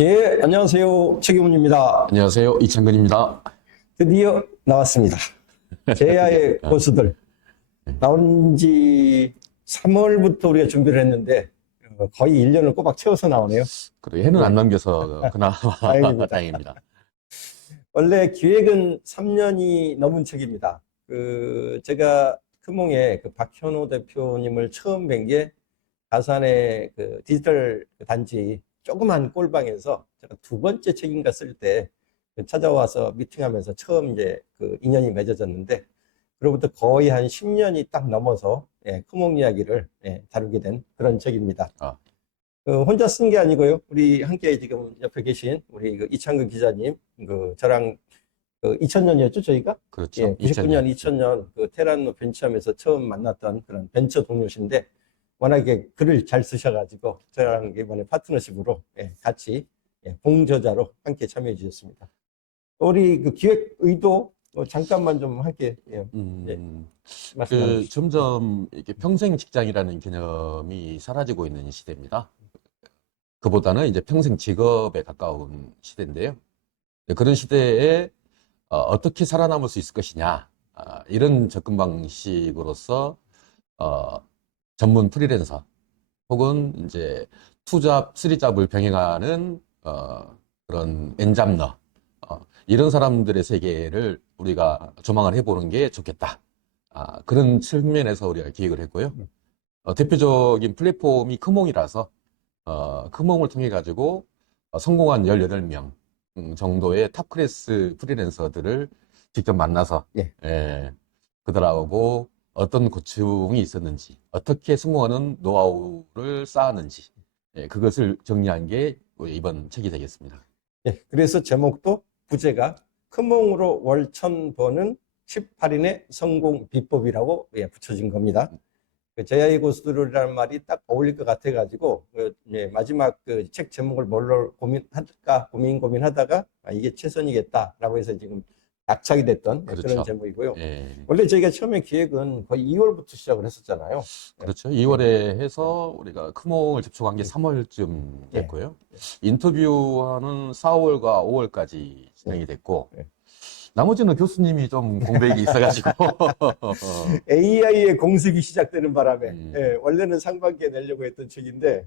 예, 안녕하세요. 최기훈입니다. 안녕하세요. 이창근입니다. 드디어 나왔습니다. 제야의 고수들. 나온 지 3월부터 우리가 준비를 했는데, 거의 1년을 꼬박 채워서 나오네요. 그리고 해는 안 네. 남겨서 그나마 다행입니다. 다행입니다. 원래 기획은 3년이 넘은 책입니다. 제가 크몽의 박현호 대표님을 처음 뵌 게 다산의 디지털 단지 조그만 꼴방에서 제가 두 번째 책인가 쓸 때 찾아와서 미팅하면서 처음 이제 인연이 맺어졌는데, 그로부터 거의 한 10년이 딱 넘어서 크몽 이야기를 다루게 된 그런 책입니다. 아, 혼자 쓴 게 아니고요. 우리 함께 지금 옆에 계신 우리 이창근 기자님, 저랑 2000년이었죠, 저희가? 그렇죠. 예, 99년, 2000년. 2000년 테란노 벤처하면서 처음 만났던 그런 벤처 동료신데, 워낙에 글을 잘 쓰셔가지고 저랑 이번에 파트너십으로 같이 공저자로 함께 참여해 주셨습니다. 우리 기획 의도 잠깐만 좀 함께 말씀 나누시죠. 점점 이게 평생 직장이라는 개념이 사라지고 있는 시대입니다. 그보다는 이제 평생 직업에 가까운 시대인데요. 그런 시대에 어떻게 살아남을 수 있을 것이냐, 이런 접근 방식으로서 전문 프리랜서 혹은 이제 투잡, 쓰리잡을 병행하는 그런 엔잡러, 이런 사람들의 세계를 우리가 조망을 해보는 게 좋겠다. 그런 측면에서 우리가 기획을 했고요. 대표적인 플랫폼이 크몽이라서 크몽을 통해 가지고 성공한 18명 정도의 탑 클래스 프리랜서들을 직접 만나서 그들하고 어떤 고충이 있었는지, 어떻게 성공하는 노하우를 쌓았는지, 그것을 정리한 게 이번 책이 되겠습니다. 그래서 제목도 부제가 크몽으로 월 1000버는 18인의 성공 비법이라고 붙여진 겁니다. 제야의 고수들이라는 말이 딱 어울릴 것 같아가지고 마지막 책 제목을 뭘로 고민하다가 이게 최선이겠다라고 해서 지금 낙착이 됐던 그렇죠. 그런 제목이고요. 예. 원래 저희가 처음에 기획은 거의 2월부터 시작을 했었잖아요. 그렇죠. 2월에 해서 우리가 크몽을 접촉한 게 3월쯤 됐고요. 인터뷰하는 4월과 5월까지 진행이 됐고, 나머지는 교수님이 좀 공백이 있어가지고. AI의 공습이 시작되는 바람에 원래는 상반기에 내려고 했던 책인데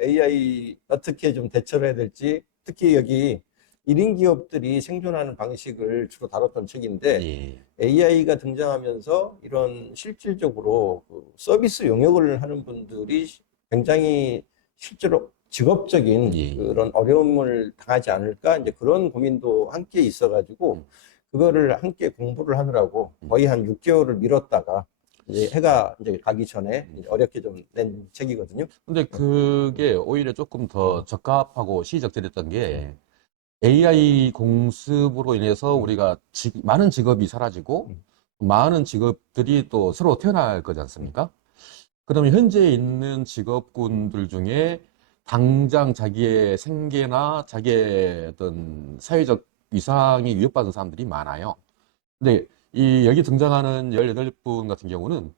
AI 어떻게 좀 대처를 해야 될지, 특히 여기 1인 기업들이 생존하는 방식을 주로 다뤘던 책인데 AI가 등장하면서 이런 실질적으로 서비스 용역을 하는 분들이 굉장히 실제로 직업적인 그런 어려움을 당하지 않을까, 이제 그런 고민도 함께 있어가지고 그거를 함께 공부를 하느라고 거의 한 6개월을 미뤘다가 이제 해가 이제 가기 전에 어렵게 좀 낸 책이거든요. 근데 그게 오히려 조금 더 적합하고 시의적절했던 게 AI 공습으로 인해서 우리가 많은 직업이 사라지고 많은 직업들이 또 새로 태어날 거지 않습니까? 그러면 현재 있는 직업군들 중에 당장 자기의 생계나 자기의 어떤 사회적 위상이 위협받은 사람들이 많아요. 근데 여기 등장하는 18분 같은 경우는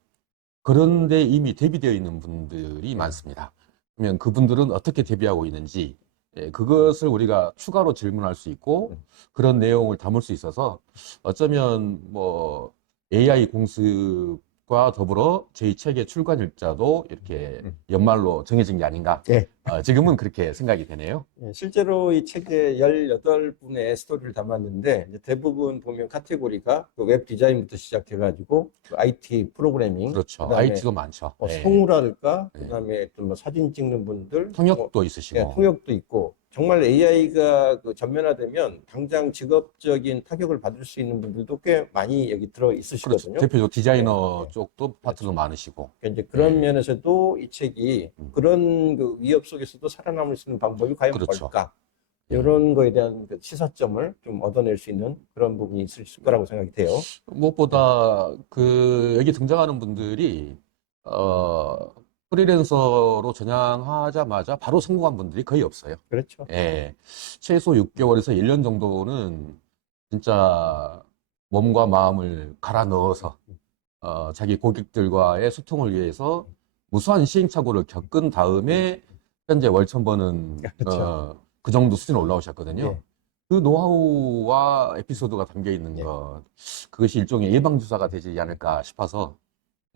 그런데 이미 대비되어 있는 분들이 많습니다. 그러면 그분들은 어떻게 대비하고 있는지, 그것을 우리가 추가로 질문할 수 있고 그런 내용을 담을 수 있어서 어쩌면 뭐 AI 공습과 더불어 저희 책의 출간일자도 이렇게 연말로 정해진 게 아닌가. 지금은 그렇게 생각이 되네요. 실제로 이 책에 18분의 스토리를 담았는데 이제 대부분 보면 카테고리가 웹 디자인부터 시작해가지고 IT 프로그래밍, 그렇죠. 그다음에 IT도 많죠. 성우랄까, 그다음에 또 뭐 사진 찍는 분들, 통역도 있으시고. 통역도 있고, 정말 AI가 전면화되면 당장 직업적인 타격을 받을 수 있는 분들도 꽤 많이 여기 들어 그렇죠. 있으시거든요. 대표적 디자이너 쪽도 파트너 많으시고. 이제 그런 면에서도 이 책이 그런 위협 속에서도 살아남을 수 있는 방법이 과연 그렇죠. 뭘까? 이런 거에 대한 시사점을 좀 얻어낼 수 있는 그런 부분이 있을 거라고 생각이 돼요. 무엇보다 여기 등장하는 분들이 프리랜서로 전향하자마자 바로 성공한 분들이 거의 없어요. 그렇죠. 최소 6개월에서 1년 정도는 진짜 몸과 마음을 갈아 넣어서 자기 고객들과의 소통을 위해서 무수한 시행착오를 겪은 다음에 현재 월천버는 그렇죠. 그 정도 수준에 올라오셨거든요. 예. 그 노하우와 에피소드가 담겨 있는 예. 것, 그것이 일종의 예방주사가 되지 않을까 싶어서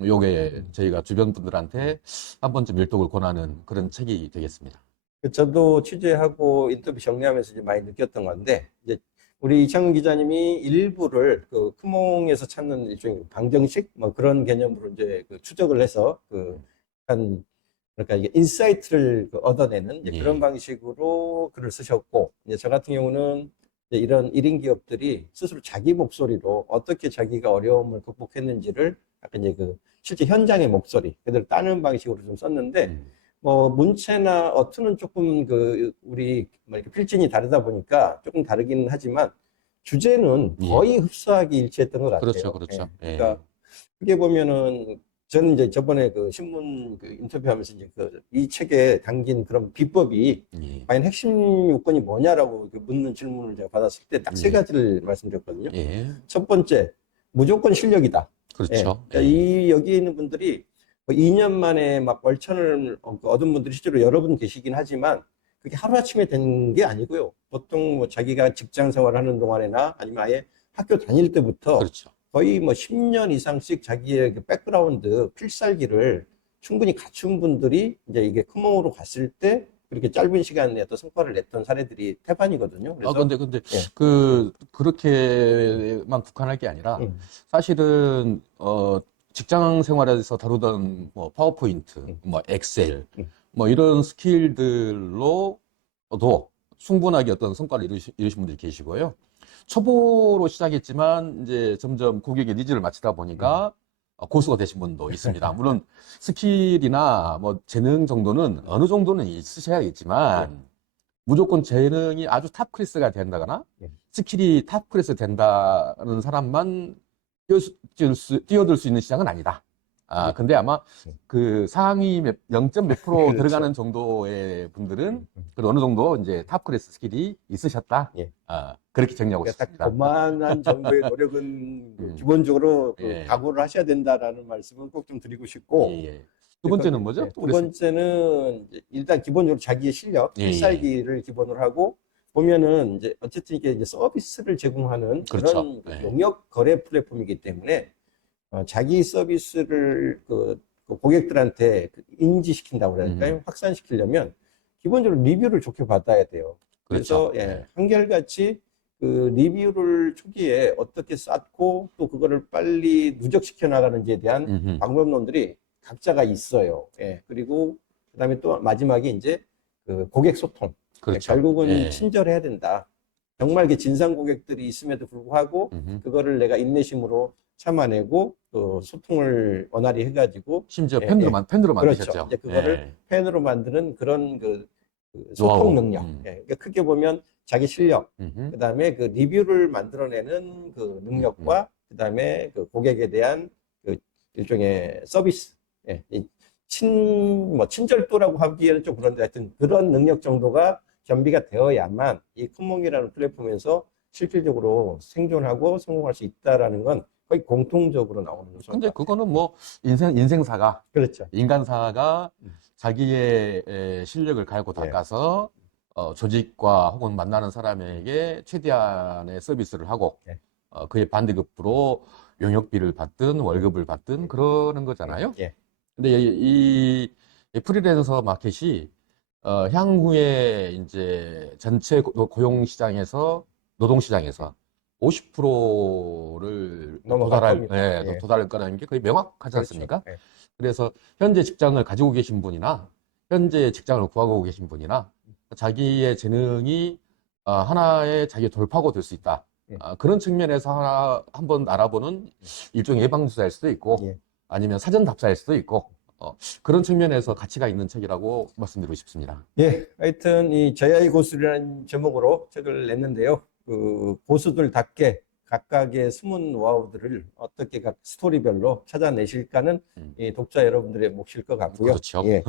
요게 저희가 주변 분들한테 한 번쯤 일독을 권하는 그런 책이 되겠습니다. 저도 취재하고 인터뷰 정리하면서 이제 많이 느꼈던 건데, 이제 우리 이창훈 기자님이 일부를 그 크몽에서 찾는 일종의 방정식 뭐 그런 개념으로 이제 그 추적을 해서 한 그러니까 이게 인사이트를 얻어내는 이제 그런 예. 방식으로 글을 쓰셨고, 이제 저 같은 경우는 이제 이런 1인 기업들이 스스로 자기 목소리로 어떻게 자기가 어려움을 극복했는지를 약간 이제 그 실제 현장의 목소리 그대로 따는 방식으로 좀 썼는데, 뭐 문체나 어투는 조금 우리 뭐 이렇게 필진이 다르다 보니까 조금 다르긴 하지만 주제는 예. 거의 흡사하게 일치했던 것 같아요. 그렇죠, 그렇죠. 예. 예. 그러니까 크게 보면은 저는 이제 저번에 그 신문 인터뷰하면서 이제 이 책에 담긴 그런 비법이 예. 과연 핵심 요건이 뭐냐라고 묻는 질문을 제가 받았을 때 딱 세 예. 가지를 말씀드렸거든요. 예. 첫 번째, 무조건 실력이다. 예. 그렇죠. 그러니까 예. 여기에 있는 분들이 뭐 2년 만에 막 월천을 얻은 분들이 실제로 여러 분 계시긴 하지만 그게 하루아침에 된 게 아니고요. 보통 뭐 자기가 직장 생활하는 동안이나 아니면 아예 학교 다닐 때부터 그렇죠. 거의 뭐 10년 이상씩 자기의 그 백그라운드, 필살기를 충분히 갖춘 분들이 이제 이게 크몽으로 갔을 때 그렇게 짧은 시간 내에 또 성과를 냈던 사례들이 태반이거든요. 아, 그래서 근데, 예. 그렇게만 국한할 게 아니라, 사실은, 직장 생활에서 다루던 뭐, 파워포인트, 뭐, 엑셀, 뭐, 이런 스킬들로도 충분하게 어떤 성과를 이루신 분들이 계시고요. 초보로 시작했지만, 이제 점점 고객의 니즈를 맞추다 보니까, 고수가 되신 분도 있습니다. 물론, 스킬이나 뭐, 재능 정도는 어느 정도는 있으셔야겠지만, 무조건 재능이 아주 탑 클래스가 된다거나 예. 스킬이 탑 클래스 된다는 사람만 뛰어들 수 있는 시장은 아니다. 예. 근데 아마 그 상위 0몇 프로 그렇죠. 들어가는 정도의 분들은 그래도 어느 정도 이제 탑 클래스 스킬이 있으셨다. 예. 그렇게 정리하고 그러니까 딱 싶습니다. 그만한 정도의 노력은 기본적으로 예. 각오를 하셔야 된다라는 말씀은 꼭 좀 드리고 싶고, 예, 예. 두 번째는 뭐죠? 두 번째는 이제 일단 기본적으로 자기의 실력, 예, 필살기를 기본으로 하고 보면은 이제 어쨌든 이게 이제 서비스를 제공하는 그렇죠. 그런 예. 용역 거래 플랫폼이기 때문에 자기 서비스를 고객들한테 인지시킨다고 그러니까요. 확산시키려면 기본적으로 리뷰를 좋게 받아야 돼요. 그래서 그렇죠. 예. 한결같이 그 리뷰를 초기에 어떻게 쌓고 또 그거를 빨리 누적시켜 나가는지에 대한 방법론들이 각자가 있어요. 예. 그리고 그다음에 또 마지막에 이제 그 고객 소통. 그렇죠. 결국은 예. 친절해야 된다. 정말 그 진상 고객들이 있음에도 불구하고 그거를 내가 인내심으로 참아내고 또 소통을 원활히 해가지고 심지어 예, 팬으로 그렇죠. 만드셨죠. 이제 그거를 예. 팬으로 만드는 그런 그 노하우. 소통 능력. 예. 그러니까 크게 보면 자기 실력, 그다음에 그 리뷰를 만들어내는 그 능력과 그다음에 그 고객에 대한 그 일종의 서비스. 예. 뭐 친절도라고 하기에는 좀 그런데 하여튼 그런 능력 정도가 겸비가 되어야만 이 큰몽이라는 플랫폼에서 실질적으로 생존하고 성공할 수 있다라는 건 거의 공통적으로 나오는 거죠. 근데 그거는 뭐 인생사가 그렇죠. 인간사가 자기의 실력을 갈고 닦아서 조직과 혹은 만나는 사람에게 최대한의 서비스를 하고 그의 반대급부로 용역비를 받든 월급을 받든 그러는 거잖아요. 근데 이 프리랜서 마켓이 향후에 이제 전체 고용 시장에서 노동 시장에서 50%를 넘어갈 겁니다. 도달할 거라는 게 거의 명확하지 그렇죠. 않습니까? 그래서 현재 직장을 가지고 계신 분이나 현재 직장을 구하고 계신 분이나 자기의 재능이 하나의 자기의 돌파구 될 수 있다. 그런 측면에서 한번 알아보는 일종의 예방주사일 수도 있고 아니면 사전 답사일 수도 있고 그런 측면에서 가치가 있는 책이라고 말씀드리고 싶습니다. 예, 하여튼 이 저야의 고수라는 제목으로 책을 냈는데요. 그 고수들답게 각각의 숨은 노하우들을 어떻게 각 스토리별로 찾아내실까는 이 독자 여러분들의 몫일 것 같고요. 그렇죠. 예.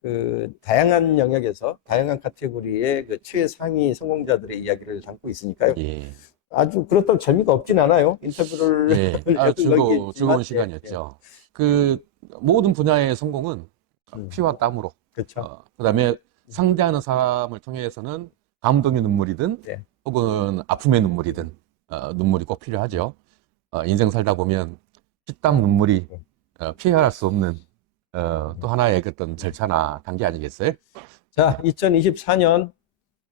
그 다양한 영역에서 다양한 카테고리의 그 최상위 성공자들의 이야기를 담고 있으니까요. 예. 아주 그렇다고 재미가 없진 않아요. 인터뷰를 즐거운 시간이었죠. 그 모든 분야의 성공은 피와 땀으로 그렇죠. 그다음에 상대하는 사람을 통해서는 감동의 눈물이든 네. 혹은 아픔의 눈물이든 눈물이 꼭 필요하죠. 인생 살다 보면 피땀 눈물이 피할 수 없는 또 하나의 어떤 절차나 단계 아니겠어요? 자, 2024년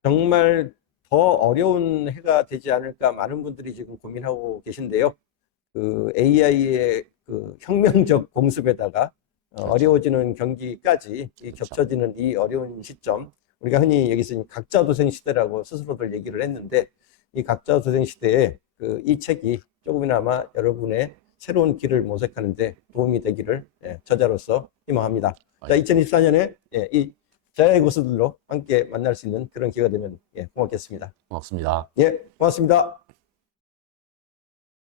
정말 더 어려운 해가 되지 않을까 많은 분들이 지금 고민하고 계신데요. 그 AI의 그 혁명적 공습에다가 그렇죠. 어려워지는 경기까지 이 그렇죠. 겹쳐지는 이 어려운 시점, 우리가 흔히 여기서 각자도생 시대라고 스스로들 얘기를 했는데, 이 각자도생 시대에 그 이 책이 조금이나마 여러분의 새로운 길을 모색하는데 도움이 되기를 저자로서 희망합니다. 자, 2024년에 이 자야의 고수들로 함께 만날 수 있는 그런 기회가 되면 고맙겠습니다. 고맙습니다. 예, 고맙습니다.